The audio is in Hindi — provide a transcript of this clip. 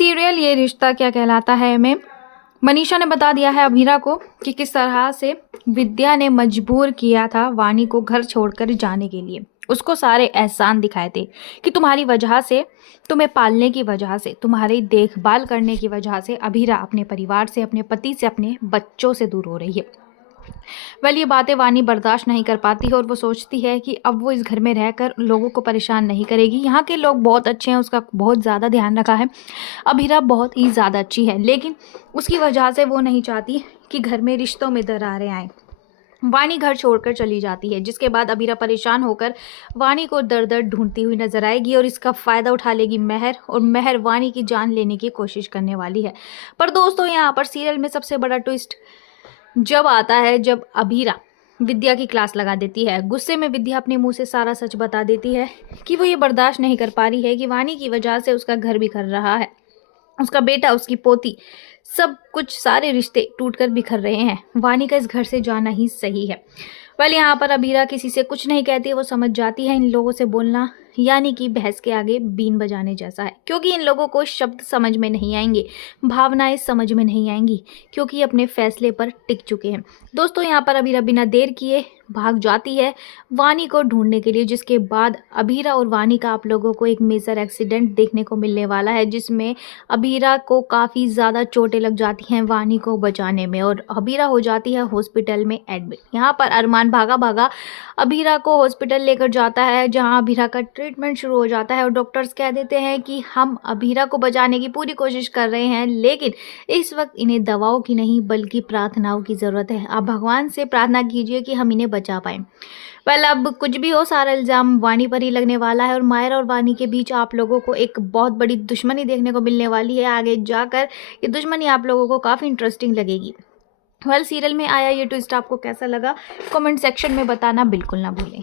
सीरियल ये रिश्ता क्या कहलाता है में मनीषा ने बता दिया है अभीरा को कि किस तरह से विद्या ने मजबूर किया था वानी को घर छोड़कर जाने के लिए। उसको सारे एहसान दिखाए थे कि तुम्हारी वजह से, तुम्हें पालने की वजह से, तुम्हारी देखभाल करने की वजह से अभीरा अपने परिवार से, अपने पति से, अपने बच्चों से दूर हो रही है। वेल ये बातें वानी बर्दाश्त नहीं कर पाती है और वो सोचती है कि अब वो इस घर में रहकर लोगों को परेशान नहीं करेगी। यहाँ के लोग बहुत अच्छे हैं, उसका बहुत ज़्यादा ध्यान रखा है। अभीरा बहुत ही ज़्यादा अच्छी है, लेकिन उसकी वजह से वो नहीं चाहती कि घर में रिश्तों में दरारें आएँ। वानी घर छोड़कर चली जाती है, जिसके बाद अभीरा परेशान होकर वानी को दर दर ढूंढती हुई नजर आएगी और इसका फ़ायदा उठा लेगी मेहर, और मेहर वानी की जान लेने की कोशिश करने वाली है। पर दोस्तों यहाँ पर सीरियल में सबसे बड़ा ट्विस्ट जब आता है, जब अभीरा विद्या की क्लास लगा देती है। गुस्से में विद्या अपने मुंह से सारा सच बता देती है कि वो ये बर्दाश्त नहीं कर पा रही है कि वानी की वजह से उसका घर बिखर रहा है, उसका बेटा, उसकी पोती, सब कुछ, सारे रिश्ते टूटकर बिखर रहे हैं। वानी का इस घर से जाना ही सही है। वेल यहाँ पर अभीरा किसी से कुछ नहीं कहती, वो समझ जाती है इन लोगों से बोलना यानी कि बहस के आगे बीन बजाने जैसा है, क्योंकि इन लोगों को शब्द समझ में नहीं आएंगे, भावनाएं समझ में नहीं आएंगी, क्योंकि ये अपने फैसले पर टिक चुके हैं। दोस्तों यहाँ पर अभीरा बिना देर किए भाग जाती है वानी को ढूंढने के लिए, जिसके बाद अभीरा और वानी का आप लोगों को एक मेजर एक्सीडेंट देखने को मिलने वाला है, जिसमें अभीरा को काफ़ी ज़्यादा चोटें लग जाती हैं वानी को बचाने में, और अभीरा हो जाती है हॉस्पिटल में एडमिट। यहाँ पर अरमान भागा भागा अभीरा को हॉस्पिटल लेकर जाता है, जहाँ अभीरा का ट्रीटमेंट शुरू हो जाता है और डॉक्टर्स कह देते हैं कि हम अभीरा को बचाने की पूरी कोशिश कर रहे हैं, लेकिन इस वक्त इन्हें दवाओं की नहीं बल्कि प्रार्थनाओं की ज़रूरत है। आप भगवान से प्रार्थना कीजिए कि हम इन्हें बचा पाएँ। वेल अब कुछ भी हो, सारा इल्ज़ाम वानी पर ही लगने वाला है और मायरा और वानी के बीच आप लोगों को एक बहुत बड़ी दुश्मनी देखने को मिलने वाली है। आगे जाकर ये दुश्मनी आप लोगों को काफ़ी इंटरेस्टिंग लगेगी। वेल सीरियल में आया ये ट्विस्ट आपको कैसा लगा, कमेंट सेक्शन में बताना बिल्कुल ना भूलें।